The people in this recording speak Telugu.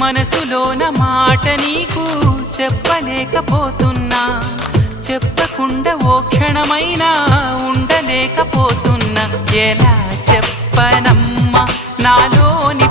మనసులోన మాట నీకు చెప్పలేకపోతున్నా, చెప్పకుండా ఓ క్షణమైనా ఉండలేకపోతున్నా. ఎలా చెప్పనమ్మా నాలోని